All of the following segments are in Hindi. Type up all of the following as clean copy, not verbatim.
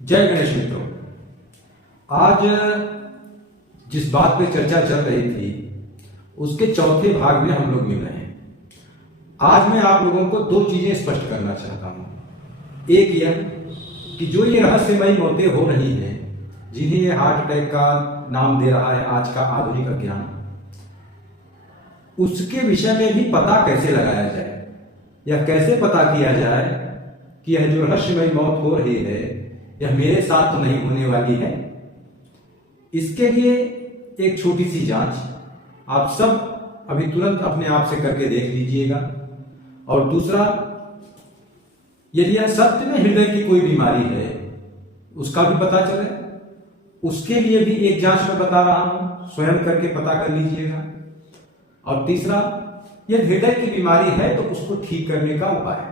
जय गणेश मित्रों। आज जिस बात पे चर्चा चल रही थी उसके चौथे भाग में हम लोग मिल रहे हैं। आज मैं आप लोगों को दो चीजें स्पष्ट करना चाहता हूं। एक यह कि जो ये रहस्यमयी मौतें हो रही हैं, जिन्हें ये हार्ट अटैक का नाम दे रहा है आज का आधुनिक अज्ञान, उसके विषय में भी पता कैसे लगाया जाए, यह कैसे पता किया जाए कि यह जो रहस्यमयी मौत हो रही है यह मेरे साथ तो नहीं होने वाली है। इसके लिए एक छोटी सी जांच आप सब अभी तुरंत अपने आप से करके देख लीजिएगा। और दूसरा, यदि यह सत्य में हृदय की कोई बीमारी है उसका भी पता चले, उसके लिए भी एक जांच में बता रहा हूं, स्वयं करके पता कर लीजिएगा। और तीसरा, यदि हृदय की बीमारी है तो उसको ठीक करने का उपाय।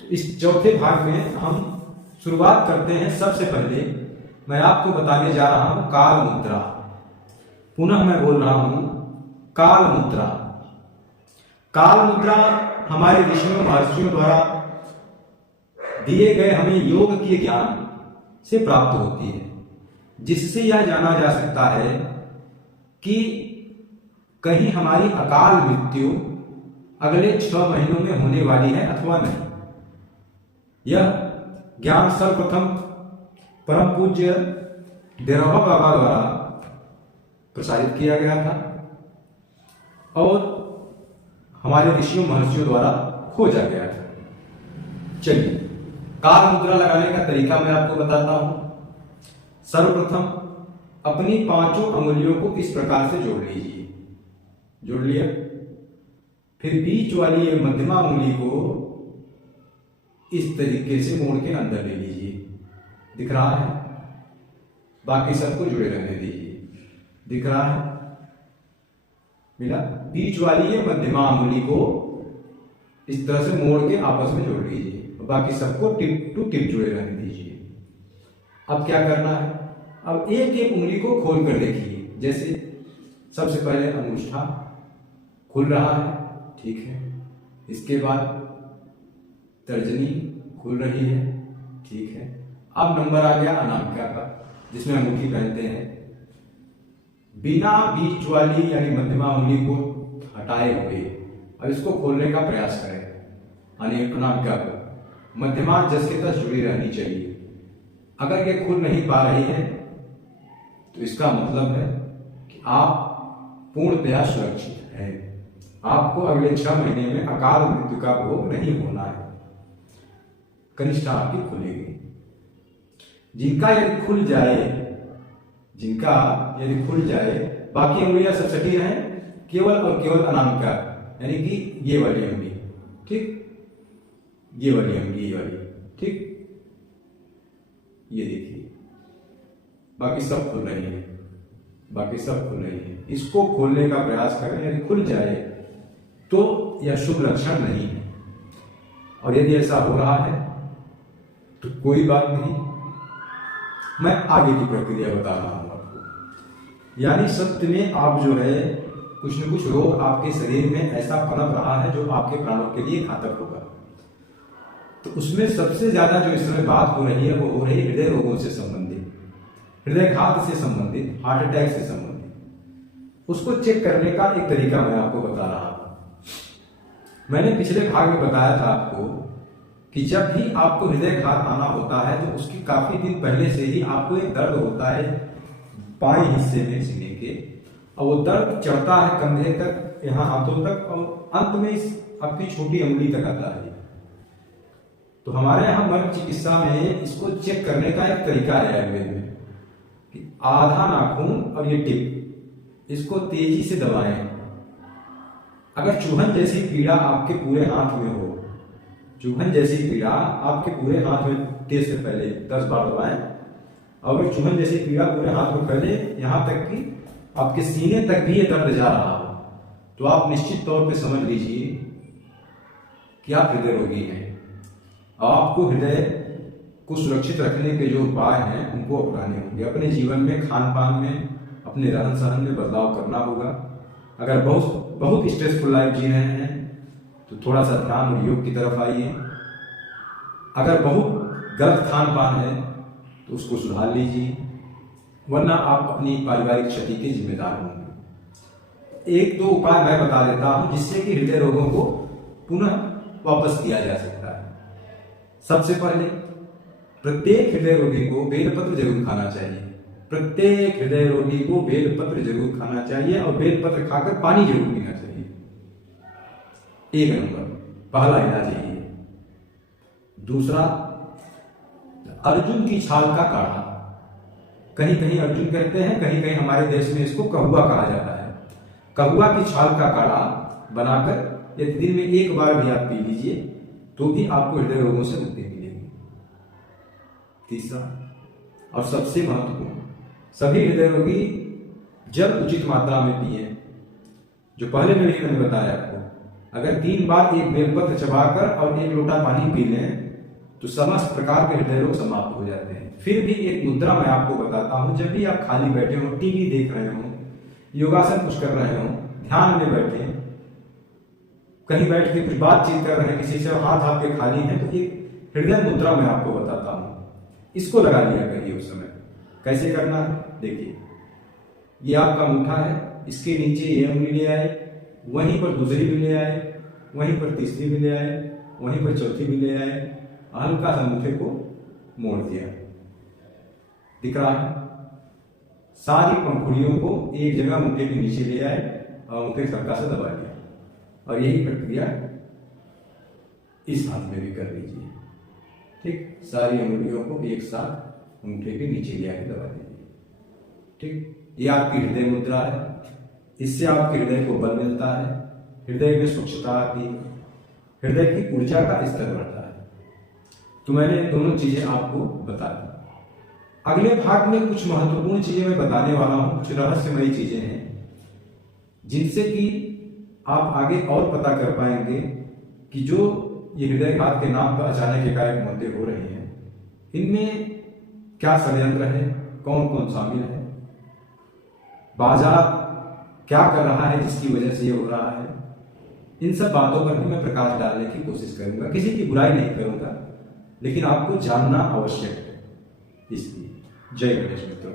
तो इस चौथे भाग में हम शुरुआत करते हैं। सबसे पहले मैं आपको बताने जा रहा हूं काल मुद्रा। पुनः मैं बोल रहा हूं काल मुद्रा। काल मुद्रा हमारे ऋषियों महर्षियों द्वारा दिए गए हमें योग के ज्ञान से प्राप्त होती है, जिससे यह जाना जा सकता है कि कहीं हमारी अकाल मृत्यु अगले 6 महीनों में होने वाली है अथवा नहीं। यह ज्ञान सर्वप्रथम परम पूज्य डेराबा बाबा द्वारा प्रसारित किया गया था और हमारे ऋषियों महर्षियों द्वारा खोजा गया था। चलिए, काल मुद्रा लगाने का तरीका मैं आपको बताता हूं। सर्वप्रथम अपनी 5 अंगुलियों को इस प्रकार से जोड़ लीजिए। जोड़ लिया। फिर बीच वाली ये मध्यमा उंगली को इस तरीके से मोड़ के अंदर ले लीजिए। दिख रहा है? बाकी सबको जुड़े रहने दीजिए। दिख रहा है? मिला? बीच वाली ये मध्यमा उंगली को इस तरह से मोड़ के आपस में जोड़ लीजिए और बाकी सबको टिप टू टिप जुड़े रहने दीजिए। अब क्या करना है? अब एक एक उंगली को खोल कर देखिए। जैसे सबसे पहले अंगूठा खुल रहा है, ठीक है। इसके बाद तर्जनी खुल रही है, ठीक है। अब नंबर आ गया अनामिका का, जिसमें अंगूठी पहनते हैं। बिना बीच वाली यानी मध्यमा उंगली को हटाए हुए अब इसको खोलने का प्रयास करें। अनामिका को मध्यमा जस के तस जुड़ी रहनी चाहिए। अगर ये खुल नहीं पा रही है तो इसका मतलब है कि आप पूर्णतया सुरक्षित हैं। आपको अगले 6 महीने में अकाल मृत्यु का भोग नहीं होना है। कनिष्ठा आपकी खुलेगी। जिनका यदि खुल जाए बाकी उंगलियां सब सटी रहे, केवल और केवल अनामिका यानी कि ये वाली उंगली, ठीक, ये वाली उंगली, ये वाली, ठीक, ये देखिए बाकी सब खुल रही है, बाकी सब खुल रही है। इसको खोलने का प्रयास करें। यदि खुल जाए तो यह शुभ लक्षण नहीं है। और यदि ऐसा हो रहा है तो कोई बात नहीं, मैं आगे की प्रक्रिया बता रहा हूं आपको। यानी सत्य में आप जो है कुछ न कुछ रोग आपके शरीर में ऐसा पनप रहा है जो आपके प्राणों के लिए घातक होगा। तो उसमें सबसे ज्यादा जो इस समय बात हो रही है वो हो रही है हृदय रोगों से संबंधित, हृदय घात से संबंधित, हार्ट अटैक से संबंधित। उसको चेक करने का एक तरीका मैं आपको बता रहा हूं। मैंने पिछले भाग में बताया था आपको कि जब भी आपको हृदय घात आना होता है तो उसकी काफी दिन पहले से ही आपको एक दर्द होता है बाएं हिस्से में सीने के, और वो दर्द चढ़ता है कंधे तक, यहाँ हाथों तक, और अंत में आपकी छोटी उंगली तक आता है। तो हमारे यहाँ मर्म चिकित्सा में इसको चेक करने का एक तरीका है आयुर्वेद में कि आधा नाखून और ये टिप, इसको तेजी से दबाएं। अगर चूहन जैसी पीड़ा आपके पूरे हाथ में हो, चूहन जैसी पीड़ा आपके पूरे हाथ में, तेज से पहले 10 बार दबाएं। और अगर चूहन जैसी पीड़ा पूरे हाथ में फैले यहां तक कि आपके सीने तक भी ये दर्द जा रहा हो, तो आप निश्चित तौर पे समझ लीजिए कि आप हृदय रोगी हैं। आपको हृदय को सुरक्षित रखने के जो उपाय हैं उनको अपनाने होंगे। अपने जीवन में, खान पान में, अपने रहन सहन में बदलाव करना होगा। अगर बहुत स्ट्रेसफुल लाइफ जी रहे हैं तो थोड़ा सा ध्यान और योग की तरफ आइए। अगर बहुत गलत खान पान है तो उसको सुधार लीजिए, वरना आप अपनी पारिवारिक क्षति के जिम्मेदार होंगे। एक दो उपाय मैं बता देता हूं जिससे कि हृदय रोगों को पुनः वापस किया जा सकता है। सबसे पहले प्रत्येक हृदय रोगी को बेलपत्र जरूर खाना चाहिए। प्रत्येक हृदय रोगी को बेलपत्र जरूर खाना चाहिए और बेलपत्र खाकर पानी जरूर पीना चाहिए। एक नंबर पहला इलाज यही है। दूसरा, अर्जुन की छाल का काढ़ा। कहीं कहीं अर्जुन कहते हैं, कहीं कहीं हमारे देश में इसको कहुआ कहा जाता है। कहुआ की छाल का काढ़ा बनाकर यदि दिन में एक बार भी आप पी लीजिए तो भी आपको हृदय रोगों से मुक्ति मिलेगी। तीसरा और सबसे महत्वपूर्ण, सभी हृदय रोगी जल उचित मात्रा में पिए। जो पहले में भी मैंने बताया आपको, अगर 3 बार एक बेलपत्र चबाकर और 1 लोटा पानी पी लें तो समस्त प्रकार के हृदय रोग समाप्त हो जाते हैं। फिर भी एक मुद्रा मैं आपको बताता हूं, जब भी आप खाली बैठे हो, टीवी देख रहे हो, योगासन कुछ कर रहे हो, ध्यान में बैठे, कहीं बैठ के कुछ बातचीत कर रहे हैं किसी से, हाथ आपके खाली हैं, तो एक हृदय मुद्रा मैं आपको बताता हूं, इसको लगा लिया करिए उस समय। कैसे करना है देखिए, ये आपका अंगूठा है, इसके नीचे ये उंगली ले आए, वहीं पर दूसरी भी ले आए, वहीं पर तीसरी भी ले आए, वहीं पर चौथी भी ले आए, हल्का सा अंगूठे को मोड़ दिया, दिख रहा है। सारी पंखुड़ियों को एक जगह अंगूठे के नीचे ले आए और अंगूठे हल्का सा दबा दिया, और यही प्रक्रिया इस हाथ में भी कर लीजिए। ठीक, सारी अंगुलियों को एक साथ अंगूठे के नीचे ले आकर दबा दीजिए। ठीक, ये आपकी हृदय मुद्रा है। इससे आपके हृदय को बल मिलता है, हृदय में स्वच्छता आती है, हृदय की ऊर्जा का स्तर बढ़ता है। तो मैंने दोनों चीजें आपको बता दी। अगले भाग में कुछ महत्वपूर्ण चीजें मैं बताने वाला हूं, कुछ रहस्यमयी चीजें हैं जिनसे कि आप आगे और पता कर पाएंगे कि जो ये हृदयघात के नाम पर अचानक एकाएक मौतें हो रही हैं, इनमें क्या षड्यंत्र है, कौन कौन शामिल है, बाजार क्या कर रहा है जिसकी वजह से ये हो रहा है। इन सब बातों पर भी मैं प्रकाश डालने की कोशिश करूंगा। किसी की बुराई नहीं करूंगा, लेकिन आपको जानना आवश्यक है। इसलिए जय गणेश मित्रों।